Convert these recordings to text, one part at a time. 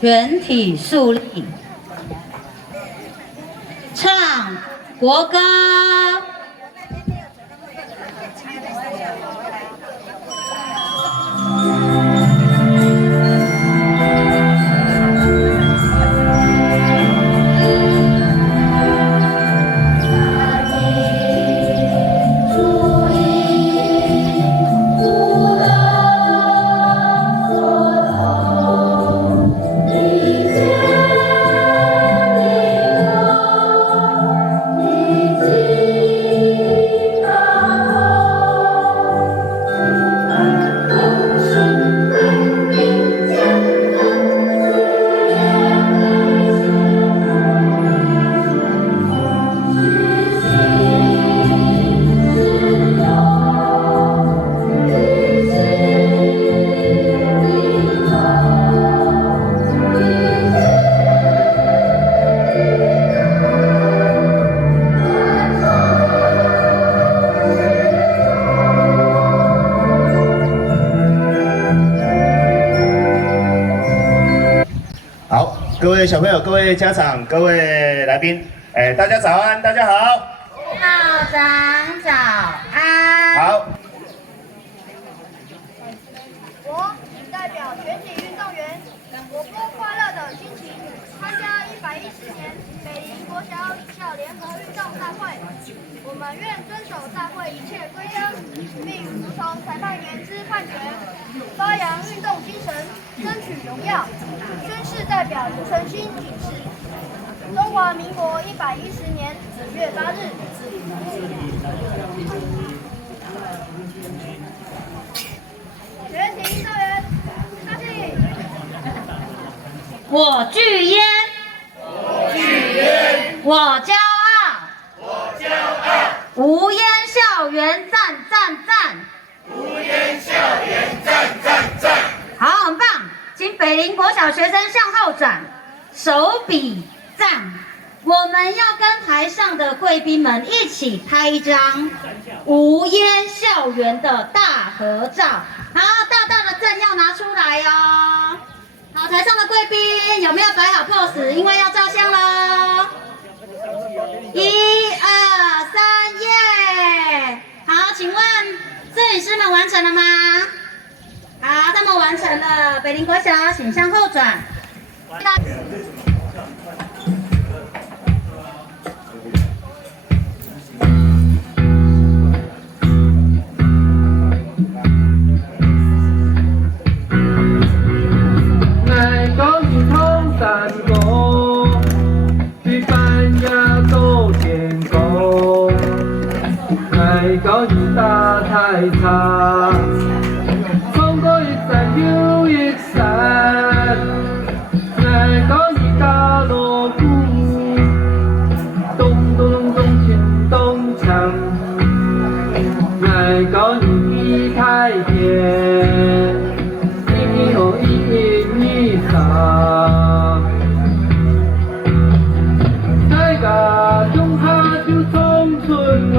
全体肃立，唱国歌。好，各位小朋友、各位家长、各位来宾，大家早安，大家好。校长早安。好。我代表全体运动员，活泼快乐的心情，参加110年北林国小女校联合运动大会。我们愿遵守大会一切规则，并服从裁判员之判决，发扬运动精神，争取荣耀。宣誓代表刘承兴警示：中华民国110年9月8日。全体运动员，开始。我拒烟，我骄傲，无烟校园赞赞赞，好，很棒，请北林国小学生向后转，手比赞。我们要跟台上的贵宾们一起拍一张无烟校园的大合照。好，大大的证要拿出来哦。好，台上的贵宾有没有摆好 pose？ 因为要照相喽。1、2、3，耶！好，请问摄影师们完成了吗？好，他们完成了。北林国小，请向后转。高举大太阳，冲过一闪又一闪，来高举大锣鼓，咚咚咚咚钳咚锵，来高举一太天，一后一上，大家中下就衝出來。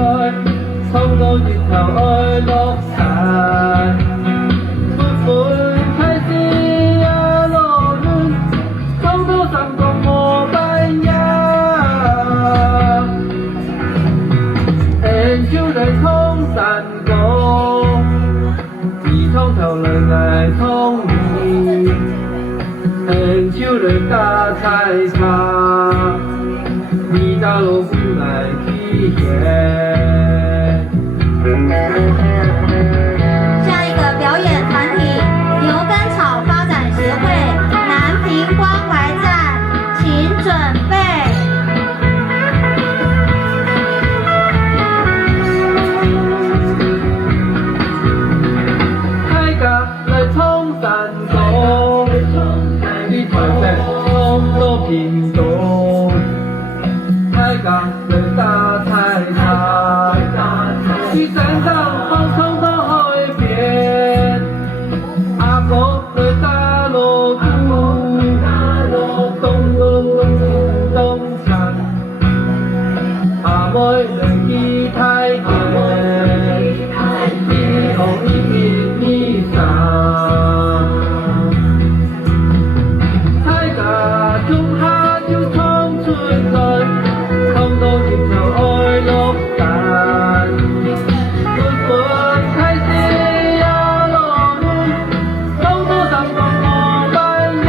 衝到月頭愛落山，滿滿太陽呀落눈，衝到山高莫白呀，就來衝山高，你衝頭來衝你，就來大菜茶，你大鑼鼓來體驗。下一个表演团体牛根草发展协会南屏关怀站，请准备。大家来衝山高，你衝到屏東，大家來打菜茶。去山上放空到海边，阿公的大锣鼓，咚咚咚咚锵，阿妹的仪太监，一红一米上，大家中下就冲出來，衝到熱頭愛落山，歡歡開心呀落雨，衝到山峰我們呀，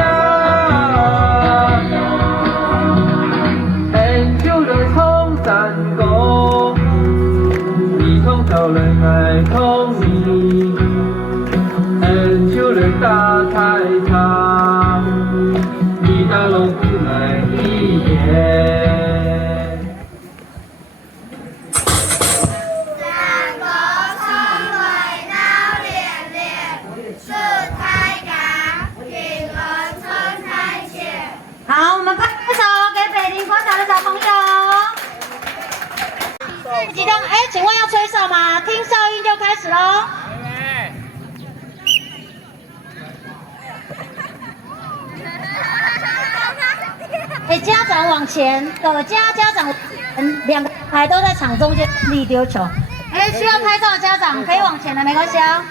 人就來衝山高，你衝到來愛衝你，人就來大太陽。大龙不来一眼。山歌春回闹连连，四太阳，平儿春开谢。好，我们拍手给北林国小的小朋友。即将，请问要吹哨吗？听哨音就开始喽。家长往前，家长2个排都在场中间力丢球。需要拍照的家长可以往前的，没关系啊。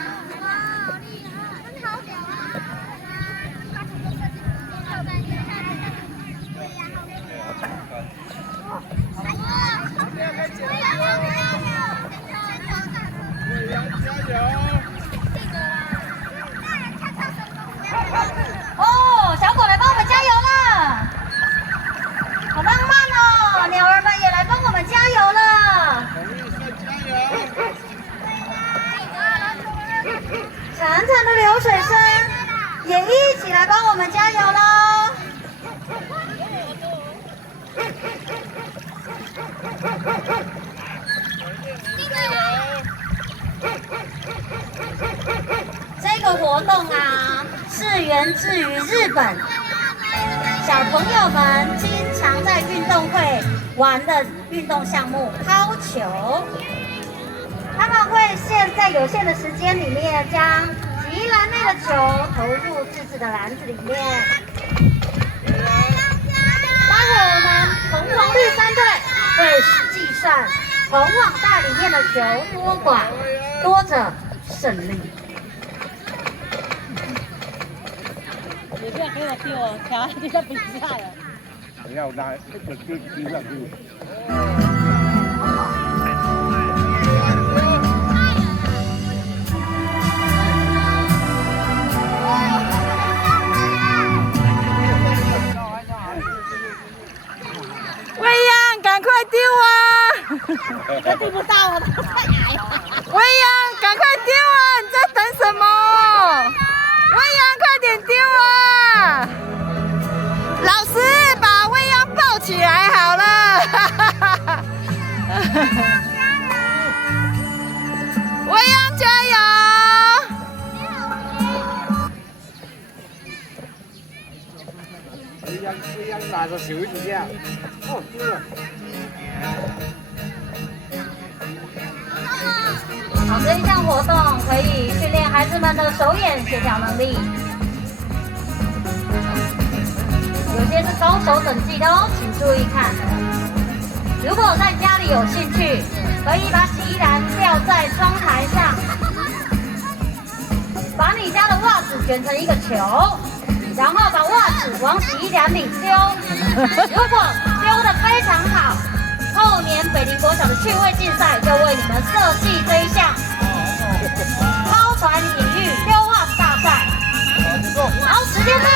哦，小狗来帮我们加油了。好浪漫哦！鸟儿们也来帮我们加油了。潺潺的流水声也一起来帮我们加油喽。这个活动啊，是源自于日本。小朋友们经常在运动会玩的运动项目抛球，他们会在有限的时间里面将极篮内的球投入自制的篮子里面。待会我们红黄绿3队会计算红网袋里面的球多寡，多者胜利。你不要给我丢哦，调就在比赛了。不要拿这个丢上去。魏阳，赶快丢啊！我丢不到，我太矮了。魏阳，赶快丢啊！你在等什么？魏阳，快点丢啊！老师，把魏阳抱起来好了。魏阳加油！魏阳拿着球怎么样？哦，丢了。好，这一项活动可以训练孩子们的手眼协调能力，有些是高手等级的哦，请注意看。如果在家里有兴趣，可以把洗衣篮吊在窗台上，把你家的袜子卷成一个球，然后把袜子往洗衣篮里丢。如果丢得非常好，后年北林国小的趣味竞赛就为你们设计这一项抛船隐喻丢袜子大赛。好，时间到。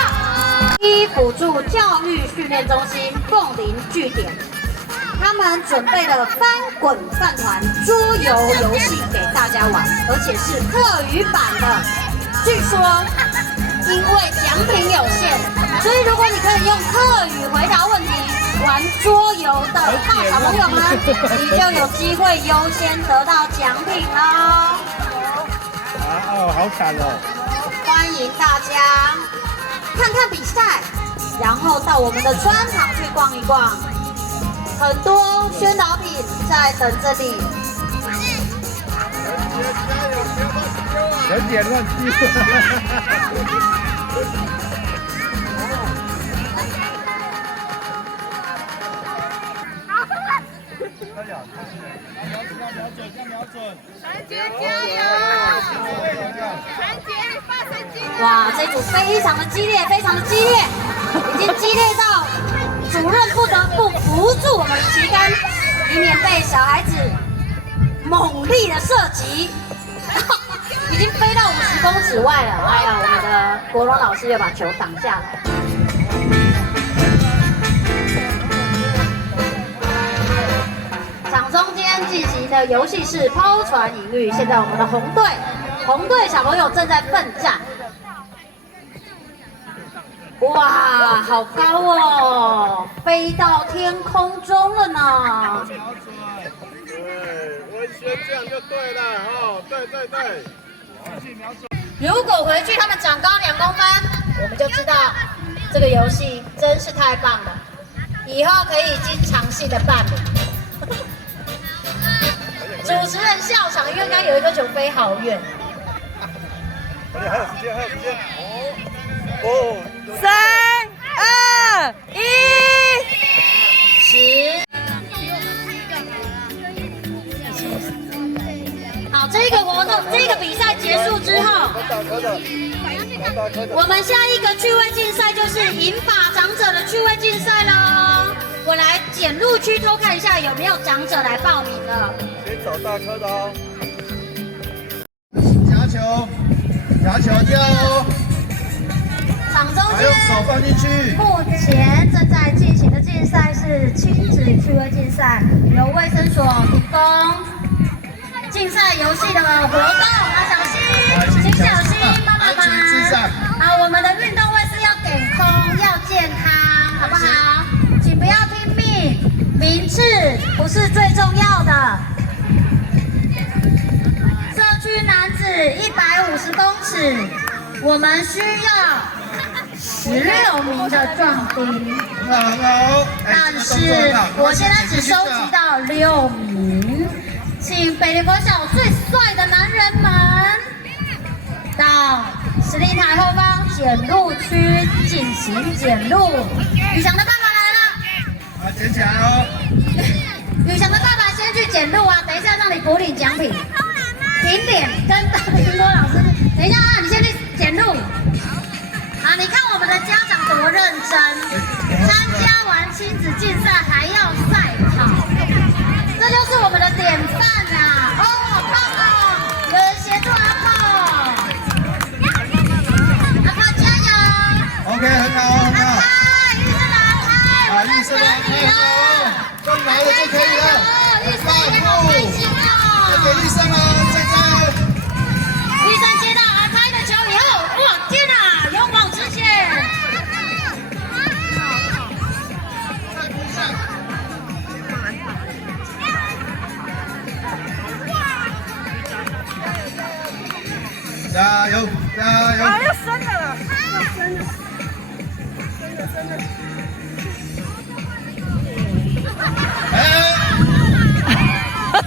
一辅助教育训练中心凤林据点，他们准备了翻滚饭团桌游游戏给大家玩，而且是课语版的。据说因为奖品有限，所以如果你可以用课语回答问题玩桌游的大小朋友们，你就有机会优先得到奖品喽。哦，好惨哦！欢迎大家看看比赛，然后到我们的专场去逛一逛，很多宣导品在等着你。陈姐乱踢。哇，这组非常的激烈，非常的激烈，已经激烈到主任不得不扶住我们的旗杆，以免被小孩子猛力的射击。已经飞到50公尺外了。哎呀，我们的国荣老师又把球挡下来。场中间进行的游戏是抛传引律，现在我们的红队小朋友正在奋战。哇，好高哦，飞到天空中了呢。对，温轩这样就对了哦，对。如果回去他们长高2公分，我们就知道这个游戏真是太棒了，以后可以经常性的办理。主持人笑场，因为刚刚有一个球飞好远。还有时间。哦。 3、2、1，好，这个活动，这个比赛结束之后，我们下一个趣味竞赛就是银发长者的趣味竞赛喽。我来检录区偷看一下有没有长者来报名了。先找大颗的哦。夹球跳哦。 场中把右手放进去。目前正在进行的竞赛是亲子趣味竞赛，由卫生所提供竞赛游戏的活动，小心，请小心，帮忙忙。好，我们的运动会是要给空，要健康，好不好？请不要听命，名次不是最重要的。社区男子150公尺，我们需要16名的壮丁，但是我现在只收集到6名，请北联国小最帅的男人们到实力台后方检录区进行检录。宇翔的爸爸来了，捡起来哦！宇翔的爸爸先去检录啊，等一下让你补领奖品。评点跟大苹果老师，等一下啊，你先去检录。 啊！你看我们的家长多认真，参加完亲子竞赛还要赛跑，这就是我们的典范啊！哦，好棒哦！有人协助阿炮，阿炮加油 ！OK， 很好，很好。绿色的阿炮，绿色的阿炮，都来了就可以了。绿色也好开心哦！给绿色吗？再加油！绿色接到阿泰的球以后，哇，天哪！ 勇往直前！加油！加油！啊，要升了，要升了，升了！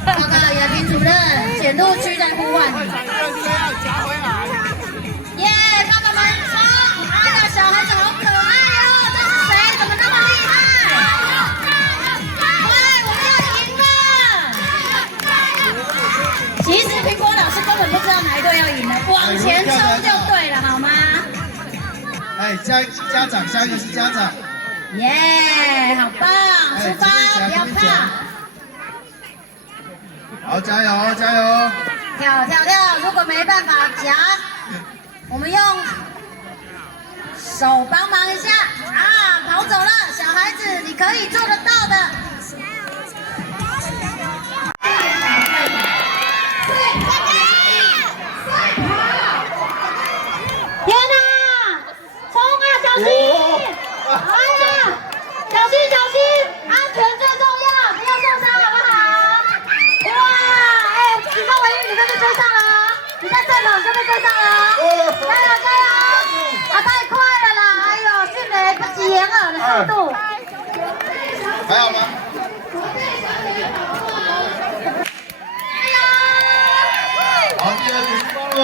报告严斌主任，检录区在呼唤你。耶，爸爸们冲！这个小孩子好可爱哦，这是谁？怎么那么厉害？喂，我们要赢了！其实苹果老师根本不知道哪一队要赢了，往前冲就对了，好吗？哎，家长，下一个是家长。耶，好棒！出发，不要怕。好，加油，加油！跳！如果没办法夹，我们用手帮忙一下啊！跑走了，小孩子，你可以做得到的。天哪！冲啊，小心！哎呀，小心！安全最重要，不要受伤，好不好？哇！哎，许宗伟，你都被追上了，你再猛就被追上了，加油！啊，太快了啦！哎呦，迅雷不及掩耳的速度。还好吗？加油！好，第2组成功喽！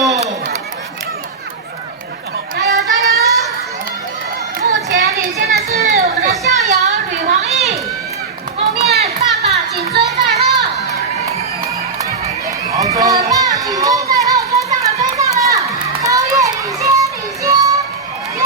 中。很棒，紧跟在后，跟上了，超越领先，耶！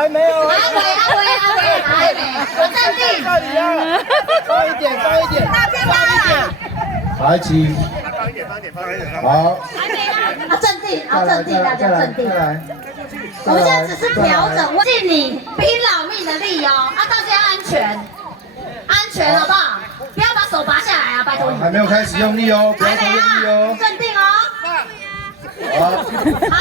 还没有。阿伟，还没，我站定。高一点，大家啦！好，起。好。还没啊！镇定，镇定，大家镇定。我们现在只是调整，我尽你拼老命的力哦！大家安全好不好？不要把手拔下来啊，拜托你。还没有开始用力哦，不要太用力哦。镇定哦。好。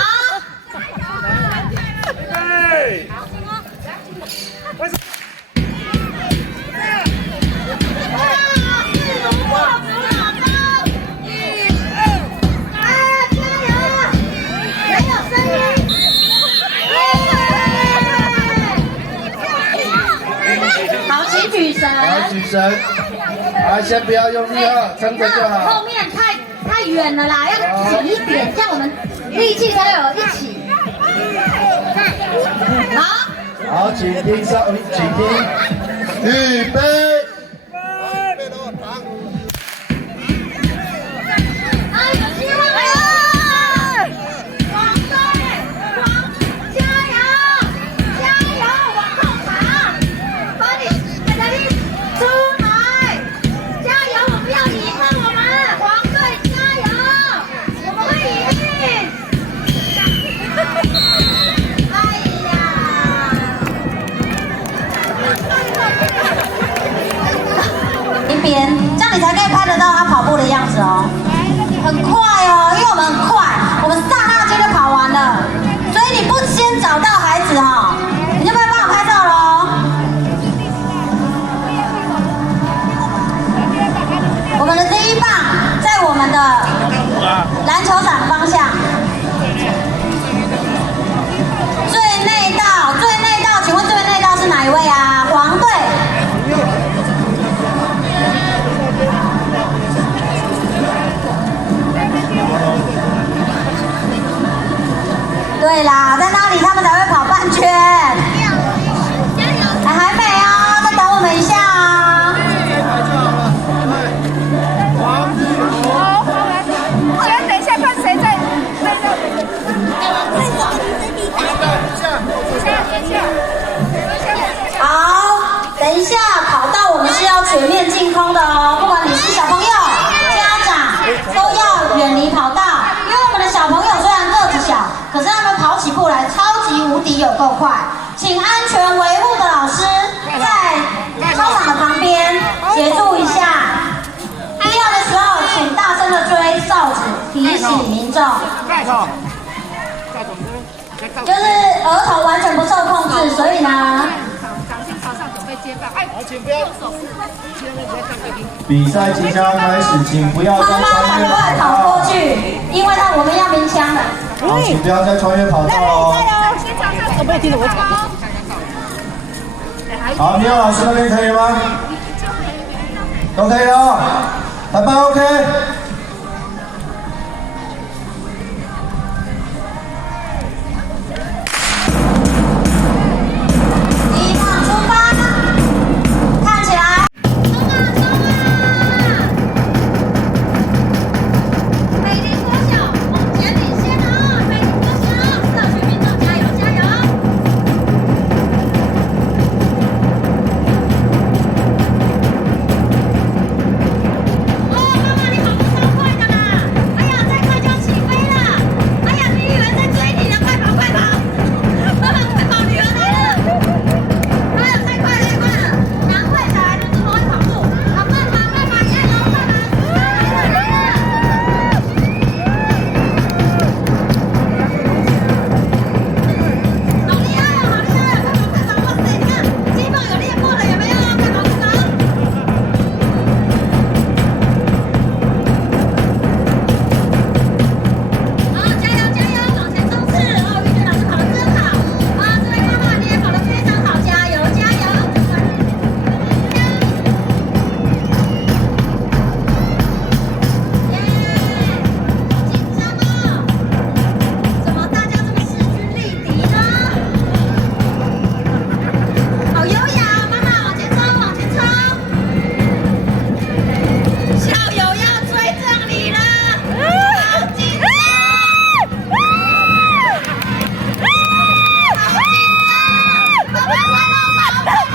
好，请举绳。好，举绳。好，先不要用力哦，撑着就好。后面太远了啦，要挤一点，这样我们力气才有一起。好。好，请听上，请听，预备。这样你才可以拍得到他跑步的样子哦，很快哦，因为我们很快，我们刹那间就跑完了，所以你不先找到孩子哈，你就没有办法拍照喽。我们的第一棒在我们的篮球场方向，最内道，请问最内道是哪一位啊？黄队。一下跑道我们是要全面净空的哦，不管你是小朋友、家长，都要远离跑道，因为我们的小朋友虽然个子小，可是他们跑起步来超级无敌有够快。请安全维护的老师在操场的旁边协助一下，必要的时候请大声的吹哨子提醒民众。就是儿童完全不受控制，所以呢，比赛即将开始，请不要再妈妈赶穿越快跑跑道。过去，因为我们要鸣枪了。好，请不要再穿越跑道哦。我没有听懂我讲。好，米娅老师那边可以吗？都可以哦，来吧 OK。一趟出发，看起来。北林国小往前领先啊！北林国小，社区民众加油加油！哦，妈妈你跑步超快的啦！哎呀，再快就要起飞了！哎呀，你以为在追你呢？快跑快跑！妈妈快跑，女儿来了！哎呀，太快太快了！难怪小孩都这么会跑步。好，慢跑慢跑，加油慢跑！来了来了！好厉害哦，好厉害哦！快跑快跑！哇塞，你看肌肉有练过了有没有？快跑快跑！好，加油加油，往前冲刺！哦，玉娟老师跑得真好！啊，这位妈妈你也跑得非常好，加油加油！耶，好紧张哦！怎么大家这么势均力敌呢？好优雅，妈妈往前冲往前冲！校友要追上你了，好紧张！好紧张！快跑快跑跑跑跑！